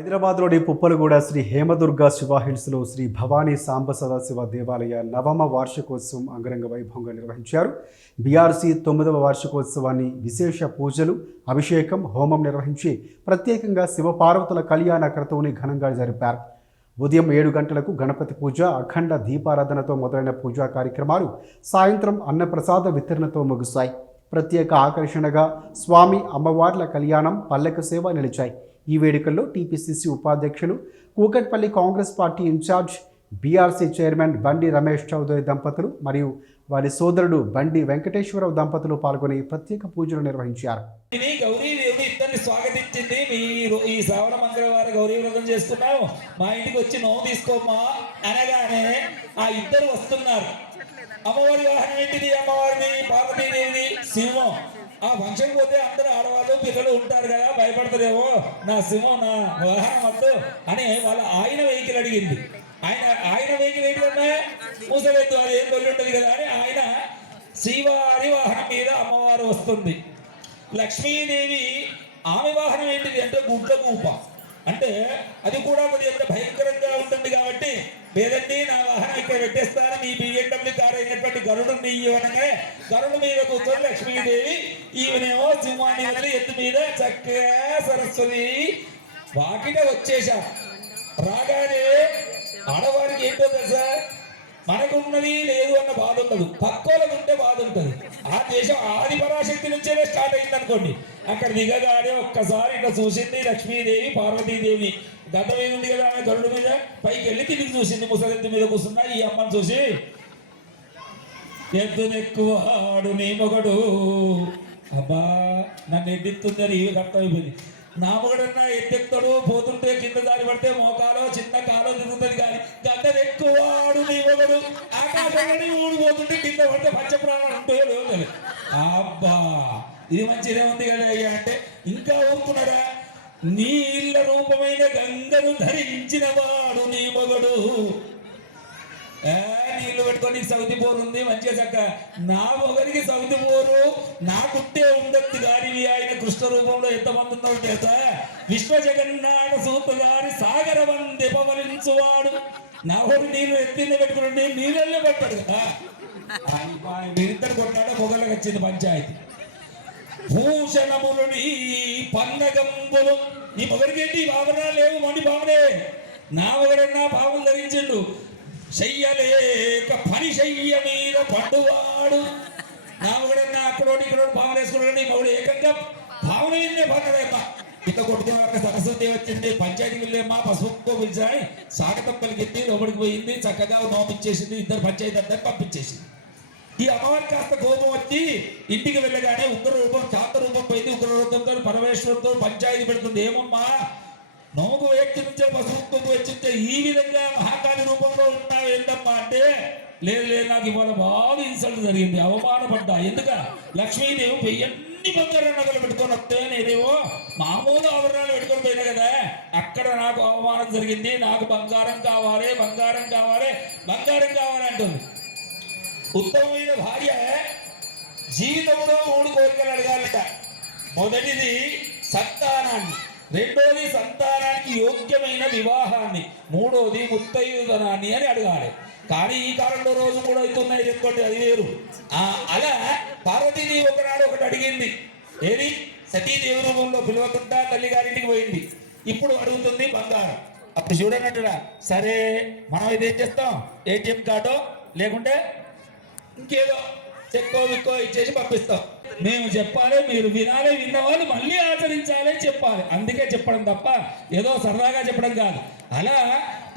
హైదరాబాద్లోని పుప్పలగూడ శ్రీ హేమదుర్గ శివ హిల్స్లో శ్రీ భవానీ సాంబ సదాశివ దేవాలయ 9వ వార్షికోత్సవం అంగరంగ వైభవంగా నిర్వహించారు. బీఆర్సీ 9వ వార్షికోత్సవాన్ని విశేష పూజలు, అభిషేకం, హోమం నిర్వహించి ప్రత్యేకంగా శివపార్వతుల కళ్యాణ క్రతువుని ఘనంగా జరిపారు. ఉదయం 7 గంటలకు గణపతి పూజ, అఖండ దీపారాధనతో మొదలైన పూజా కార్యక్రమాలు సాయంత్రం అన్నప్రసాద వితరణతో ముగిశాయి. ప్రత్యేక ఆకర్షణగా స్వామి అమ్మవార్ల కళ్యాణం, పల్లెక సేవ నిలిచాయి. ఈ వేడుకల్లో టీపీసీసీ ఉపాధ్యక్షులు, Kukatpally Congress party incharge, BRC chairman Bandi Ramesh Chowdary దంపతులు మరియు వారి సోదరుడు బండి వెంకటేశ్వరరావు దంపతులు పాల్గొని ప్రత్యేక పూజలు నిర్వహించారు. గౌరీదేవి ఇద్దరిని స్వాగతించింది. మీరు ఈ శ్రావణ మంగళవారం గౌరీ వ్రతం చేసుకున్నాము, మా ఇంటికి వచ్చి నోము తీసుకోమా అనగానే ఆ ఇద్దరు వస్తున్నారు. అమ్మవారి వాహనం ఏంటిది? అమ్మవారిని పార్వతీదేవిని సింహం. ఆ ఫంక్షన్ పోతే అందరూ ఆడవాళ్ళు పిల్లలు ఉంటారు కదా, భయపడతారేమో, నా సింహం నా వాహనం వద్దు అని ఆయన వెహికల్ అడిగింది. ఆయన వెహికల్ ఏంటన్నా ముసలెద్దు, అది ఏం తొలి ఉంటుంది కదా అని ఆయన శ్రీవారి వాహనం మీద అమ్మవారు వస్తుంది. లక్ష్మీదేవి ఆమె వాహనం ఏంటిది అంటే గుడ్ల కూప, అంటే అది కూడా కొద్దిగా భయంకరంగా ఉంటుంది కాబట్టి లేదండి నా వాహనం ఇక్కడ పెట్టేస్తాను, మీ బిఎండబ్ల్యూ కారు అయినటువంటి గరుడుని ఇవ్వనగా గరుడు మీద కూర్చొని లక్ష్మీదేవి, ఈమెనేమో సింహాన్ని వదిలి ఎత్తు మీద చక్కగా సరస్వతి వాకిట వచ్చేశాం. రాగానే ఆడవారికి ఏంటో తెలుసా, మనకున్నది లేదు అన్న బాధ ఉండదు, పక్కోలకు ఉంటే బాధ ఉంటుంది. ఆ దేశం ఆది పరాశక్తి నుంచే స్టార్ట్ అయింది అనుకోండి. అక్కడ దిగగానే ఒక్కసారి ఇట్లా చూసింది లక్ష్మీదేవి పార్వతీదేవి. గతం ఏముంది కదా, ఆమె గరుడు మీద పైకి వెళ్ళి తిరిగి చూసింది, ముసలెద్దు మీద కూర్చున్నా ఈ అమ్మని చూసి, ఎద్దునెక్కువాడు నీ మొగడు, అబ్బా నన్ను ఎద్దెత్తుందని ఇవి కష్టం అయిపోయింది. నా మొగడన్నా ఎద్దెత్తాడు, పోతుంటే కింద దారి పడితే మోకాలో చిన్న కాలో తిరుగుతుంది, కానీ గద్దెక్కువాడు నీ మొగడు ఆకాశాన్ని ఊడిపోతుంటే కింద పడితే పంచ ప్రాణాలు ఉంటాయో లేదు. అబ్బా ఇది మంచిగా ఉంది కదా అయ్యా అంటే ఇంకా ఊరుకున్నారా, నీ ఇళ్ళ రూపమైన గంగను ధరించిన వాడు నీ మగడు. నీళ్లు పెట్టుకొని సౌతి పోరు ఉంది మంచిగా చక్క, నా మొగరికి సౌతి పోరు నాకుంటే ఉండొద్దు గారివి. ఆయన కృష్ణ రూపంలో ఎంతమంది ఉన్నాడు చేస్తా, విశ్వ జగన్నాథ సూత గారి సాగర వందే పవలించువాడు. నా ఊరు నీళ్ళు ఎత్తింద పెట్టుకుని నీళ్ళల్లో పట్టాడు కదా, మీరిద్దరు కొట్టాడు, మొగలకు వచ్చింది పంచాయతీ. భూషణములు నీ పన్నగంబులు, నీ మొగడికి ఏంటి ఆభరణాలు లేవు, మండి బావనే. నా మొగడన్నా పావులు ధరించిండు, చెయ్యలేక పని చెయ్య మీద పండువాడు. నా మొగడన్నా అక్కడోటి ఇక్కడ పావులు వేసుకున్నాడు, నీ మొగడు ఏకంగా పావులు ఏంటే పడ్డాడేమ్మా. ఇట్లా కొట్టుకున్న సరస్వతి వచ్చింది, పంచాయతీకి వెళ్ళేమ్మా పసుపుకో పిలిచాయి, స్వాగతం పలికింది, లోపలికి పోయింది, చక్కగా నోమిచ్చేసింది, ఇద్దరు పంచాయతీ అందరు పంపించేసింది. ఈ అమ్మవారి కాస్త కోపం వచ్చి ఇంటికి వెళ్ళగానే ఉగ్ర రూపం శాంత రూపం పోయింది. ఉగ్ర రూపంతో పరమేశ్వరుతో పంచాయతీ పెడుతుంది. ఏమమ్మా నోముకు వ్యక్తి నుంచే పసుపు వచ్చింటే ఈ విధంగా మహాకాళి రూపంలో ఉంటావు ఏంటమ్మా అంటే, లేదు లేదు నాకు ఇవాళ బాగా ఇన్సల్ట్ జరిగింది, అవమానపడ్డా. ఎందుక లక్ష్మీదేవి ఎన్ని బంగారం నగలు పెట్టుకొని వస్తే నేనేమో మామూలు ఆభరణాలు పెట్టుకొని పోయినా కదా, అక్కడ నాకు అవమానం జరిగింది. నాకు బంగారం కావాలి, బంగారం కావాలి, బంగారం కావాలి అంటుంది. ఉత్తమమైన భార్య జీవితంలో 3 కోరికలు అడగాలట. మొదటిది సంతానాన్ని, రెండోది సంతానానికి యోగ్యమైన వివాహాన్ని, మూడోది ముత్తైదుతనాన్ని అని అడగాలి. కానీ ఈ కాలంలో రోజు కూడా అవుతున్నాయి చెప్పుకోండి, అది వేరు. అలా పార్వతీదేవి ఒకనాడు ఒకటి అడిగింది. ఏది? సతీదేవి రూపంలో పిలవకుండా తల్లిగారింటికి పోయింది. ఇప్పుడు అడుగుతుంది బంగారం. అప్పుడు చూడనట్టురా, సరే మనం ఇదేం చేస్తాం, ఏటీఎం కార్డో లేకుంటే ఇంకేదో చెక్కో విక్కో ఇచ్చేసి పంపిస్తాం. మేము చెప్పాలి, మీరు వినాలి, విన్నవాళ్ళు మళ్ళీ ఆచరించాలి చెప్పాలి. అందుకే చెప్పడం తప్ప ఏదో సరదాగా చెప్పడం కాదు. అలా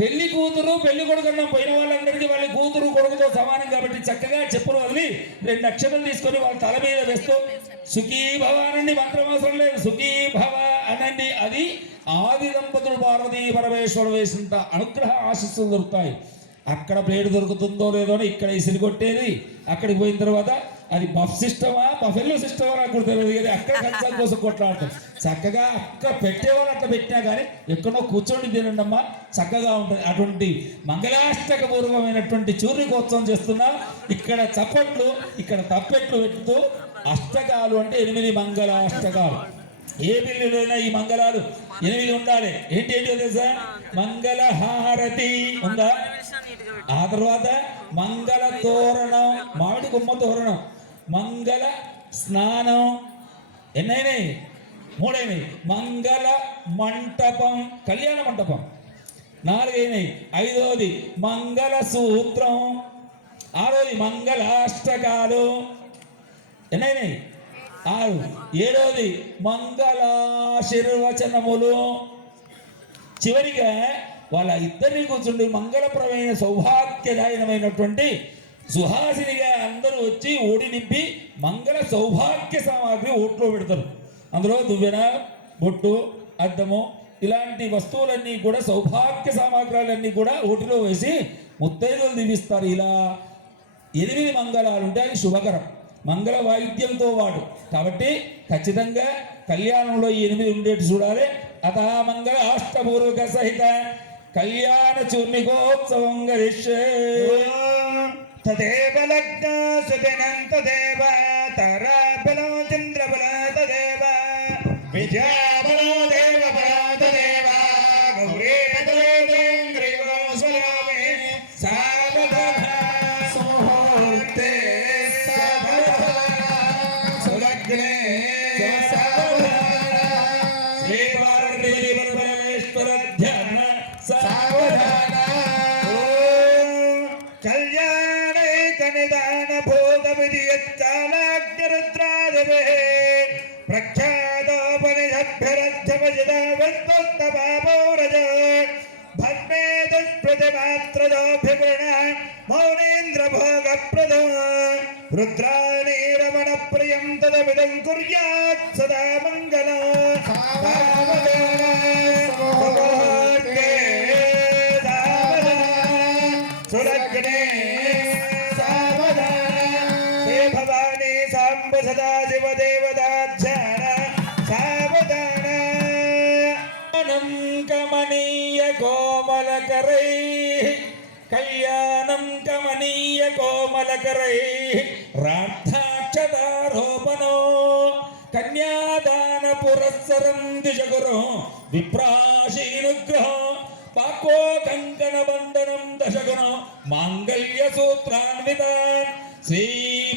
పెళ్లి కూతురు పెళ్లి కొడుకున్న పోయిన వాళ్ళందరికీ వాళ్ళ కూతురు కొడుకుతో సమానం కాబట్టి చక్కగా చెప్పులు వదిలి 2 అక్షరాలు తీసుకొని వాళ్ళ తల మీద వేస్తూ సుఖీ భవ అనండి, మంత్రం అవసరం లేదు, సుఖీ భవ అనండి. అది ఆది దంపతులు పార్వతీ పరమేశ్వరుడు వేసినంత అనుగ్రహ ఆశీస్సులు దొరుకుతాయి. అక్కడ ప్లేట్ దొరుకుతుందో లేదో అని ఇక్కడ ఇసిరి కొట్టేది, అక్కడికి పోయిన తర్వాత అది బఫ్ సిస్టమా బఫెల్లో సిస్టమా నాకు కూడా తెలియదు, కానీ అక్కడ కంచాల కోసం కొట్లాడతారు. చక్కగా అక్కడ పెట్టేవాళ్ళు అట్లా పెట్టినా కానీ ఎక్కడో కూర్చొని తినండి అమ్మా, చక్కగా ఉంటుంది. అటువంటి మంగళాష్టక పూర్వమైనటువంటి చూర్ణికోత్సవం చేస్తున్నా. ఇక్కడ చప్పట్లు, ఇక్కడ తప్పెట్లు పెట్టుతూ అష్టకాలు అంటే 8 మంగళాష్టకాలు. ఏ బిల్లులోనైనా ఈ మంగళాలు 8 ఉండాలి. ఏంటో తెలుసా? మంగళహారతి ఉందా, ఆ తర్వాత మంగళ తోరణం, మామిడి కొమ్మ తోరణం, మంగళ స్నానం, ఎన్నైనాయి? 3 అయినాయి. మంగళ మంటపం, కళ్యాణ మంటపం 4 అయినాయి. 5వది మంగళ సూత్రం, 6వది మంగళాష్టకాలు, ఎన్నైనాయి? 6. 7వది మంగళాశీర్వచనములు. చివరిగా వాళ్ళ ఇద్దరిని కూర్చుండి మంగళప్రమైన సౌభాగ్యదాయనమైనటువంటి సుహాసినిగా అందరూ వచ్చి ఓడి నింపి మంగళ సౌభాగ్య సామాగ్రి ఓట్లో పెడతారు. అందులో దువ్వెన, బొట్టు, అద్దము ఇలాంటి వస్తువులన్నీ కూడా, సౌభాగ్య సామాగ్రాలన్నీ కూడా ఓటిలో వేసి ముత్తైదులు దీవిస్తారు. ఇలా 8 మంగళాలు ఉంటే అది శుభకరం, మంగళ వాయిద్యంతో వాడు. కాబట్టి ఖచ్చితంగా కళ్యాణంలో ఈ 8 ఉండేట్టు చూడాలి. అత మంగళ అష్టపూర్వక సహిత కళ్యాణ చూర్ణికోత్సవం గరిష్యే. తదేవ లగ్న సుదినం తదేవ తారాబలో చంద్రబల తదేవ విద్యాబలో దేవబల తదేవ గౌరీ తదేవేంద్రియో స్వరామే సావధాన సుముహూర్తే సావధాన సులగ్నే సావధాన శ్రీవారి పరమేశ్వర ధ్యాన సావధాన. కళ్యాణే కనిదాన భూత విధియత్కాలాగ్నిరుద్రాదివే ప్రఖ్యాతోపనిషద్భిరధ్యమజితవిస్తస్తపాపౌరజ భద్మే దుష్ప్రతిమాత్రజోభిగృణ మౌనేంద్ర భోగప్రద రుద్రాణి రమణ ప్రియం తదమిదం కుర్యాత్ సదా మంగళ. సులగ్నే సావధాన హే భవానీ సాంబ సదా శివ దేవతాధ్యాన సావధాన. కళ్యాణం కమనీయ కోమలకరై, కళ్యాణం కమనీయ కోమలకరై రార్థాక్షదారోపణో కన్యాదాన పురస్సరం దిశగురు విప్రాశీనుగ్రహం పాకో కంకణ బంధనం దశగుణం మాంగళ్య సూత్రాన్విత శ్రీ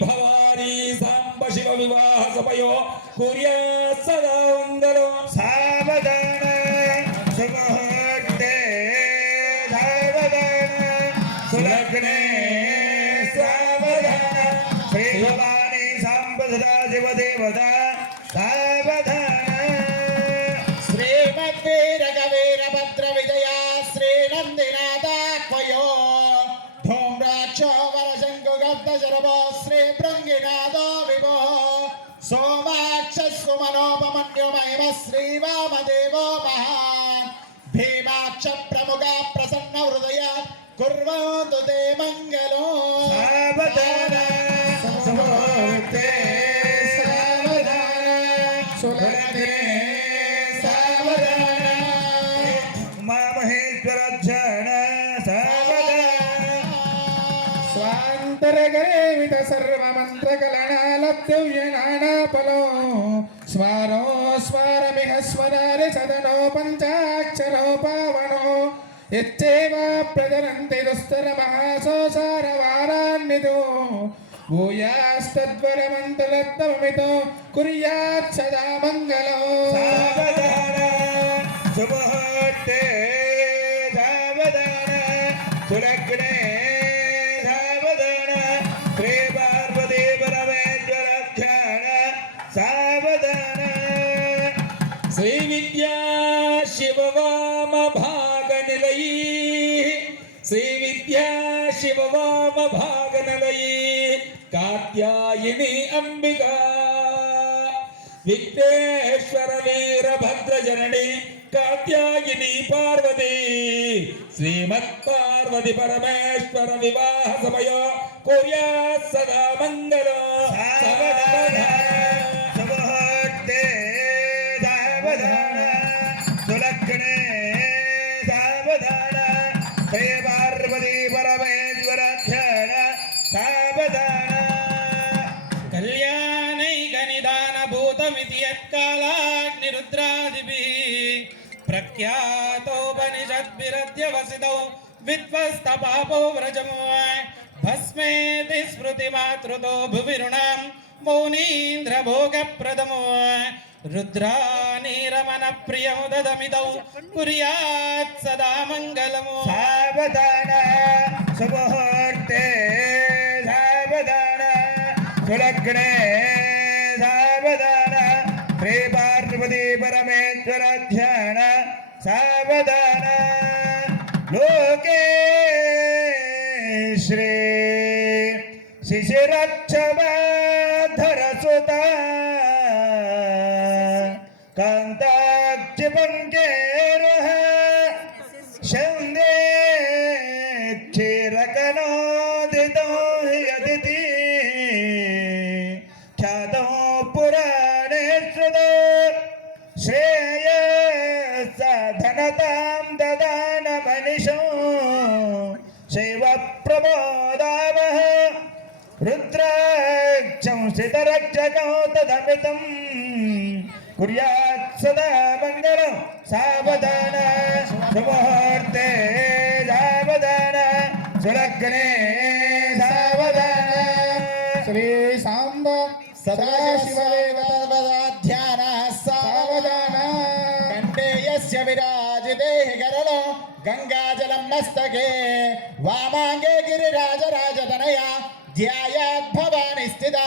భవానీ సాంబ శివ వివాహ సభయో కుర్యా సదా మంగళం. సావధాన సుముహూర్తే సావధాన సులగ్నే సావధాన శ్రీ భవానీ సాంబ సదా శివ దేవత సావధాన. శ్రీమద్వీరగవీరభద్ర విజయా శ్రీనందినాథాఖ్వయో ధూమ్రాక్షో వరశంకుగబ్ధశరభో శ్రీ భృంగినాథో విభో సోమాక్షస్సు మనోపమన్యుమహిమ శ్రీవామదేవో మహాన్ భీమాక్ష ప్రముఖ ప్రసన్న హృదయ కుర్వంతు తే మంగళం. సావధాన సుముహూర్తే సావధాన సులగ్నే సావధాన ఉమామహేశ్వర ధ్యాన సావధాన. స్వాంతరగరేవిత సర్వమంత్రకలనాలబ్ధవ్యనానాఫలో స్వారో స్వారమిహ స్వరారి సదనో పంచాక్షరో పావనో యచ్చేవ ప్రజనంతి దుస్తర మహాసోసారవారాన్నిదో భూయాస్తద్వరమంతులత్తమితో కుర్యాత్ సదా మంగళం. సావధాన సుముహూర్తే సావధాన సులగ్నే సావధాన శ్రీ పార్వతీ పరమేశ్వర ధ్యాన సావధాన. శ్రీ విద్యా శివవామ భాగ నిలయీ, శ్రీ విద్యా శివవామ భాగ నిలయీ కాత్యాయిని అంబికా విఘ్నేశ్వర వీరభద్ర జనని కాత్యాయిని పార్వతీ శ్రీమత్ పార్వతి పరమేశ్వర వివాహ సమయో కుర్యాత్ సదా మంగళం. సుముహూర్తే సావధాన సులగ్నే సావధాన శ్రీ పార్వతీ పరమేశ్వర ధ్యాన సావధాన. కళ్యాణైక నిదాన భూతమితి యత్కాలాగ్ని वेदोपनिषद्भिरध्यवसितौ विद्वस्तपापो व्रजमो भस्मेति स्मृतिमातृतो भुविरुणां मौनीन्द्रभोगप्रदमो रुद्रानीरमनप्रियमुददमिदौ कुर्यात् सदा मङ्गलमो सावधान सुमुहूर्ते सावधान सुलग्ने सावधान श्री पार्वती परमेश्वर ध्यान सावधान लोके श्री शिशिरक्षमाधरसुता कान्ताक्षिपङ्केरुः शन्दे क्षीरकनोदितो यदिति ख्यातो पुराणे श्रुतो श्रेयसाधनतां ददानमनिशो शैवप्रबोधावः रुद्राक्षं सितरक्षकौ तदमितं कुर्यात् सदा मङ्गलं सावधान सुमुहूर्ते सावधान सुलग्ने सावधान श्री सांब सदाशिवदेवतध्यान सावधान कंठे यस्य विराजिते गरलो गंगाजलं मस्तके वामांगे गिरिराजराजतनया ध्यायात् भवानी स्थिता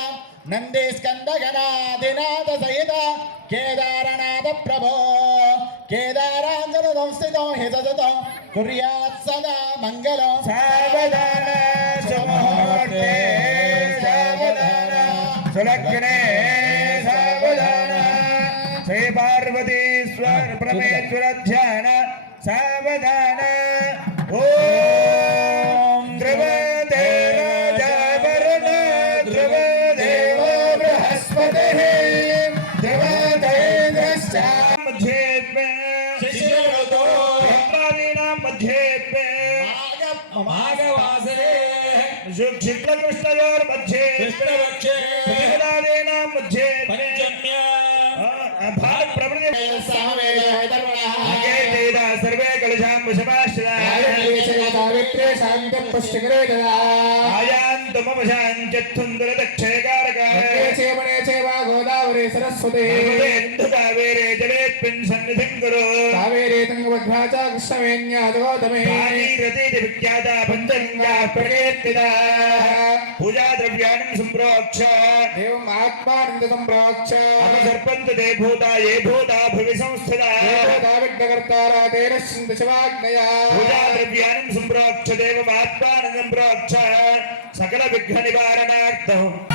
नंदी स्कंदगणादिनाथ सहित केदारनाथ प्रभो केदारांजन संस्थितो हितजतो कुर्यात् सदा मंगलं सावधान सुमुहूर्ते सावधान सुलग्ने सावधान श्री पार्वतीश्वर परमेश्वर ध्यान सावधान ओम ध्रुवते राजावरण ध्रुवदेव बृहस्पतिः ध्रुवतेन्द्रश्च मध्ये शिशिरऋतो ब्रह्मादीनां मध्ये माघवासरे शुक्लकृष्णयोर्मध्ये कृष्णपक्षे बृहदादीनां मध्ये पञ्चम्या भारत प्रभृति सर्वे कलशां आयान्तु मम गोदावरी सरस्वती कावेरे जलेऽस्मिन् सन्निधिं कुरु कावेरी तुंगभद्रा च कृष्णवेण्या गौतमी भागीरथी विख्याता पञ्चगङ्गा प्रकीर्तिता पूजा द्रव्याणि सम्प्रोक्ष एवम् आत्मानन्द सम्प्रोक्ष अपसर्पन्तु ते भूता ये भूता भुवि संस्थिता विघ्नकर्तारा तेन शिवाग्नया पूजा द्रव्याणि सम्प्रोक्ष देवमात्मानं सम्प्रोक्ष सकल विघ्न निवारणार्थं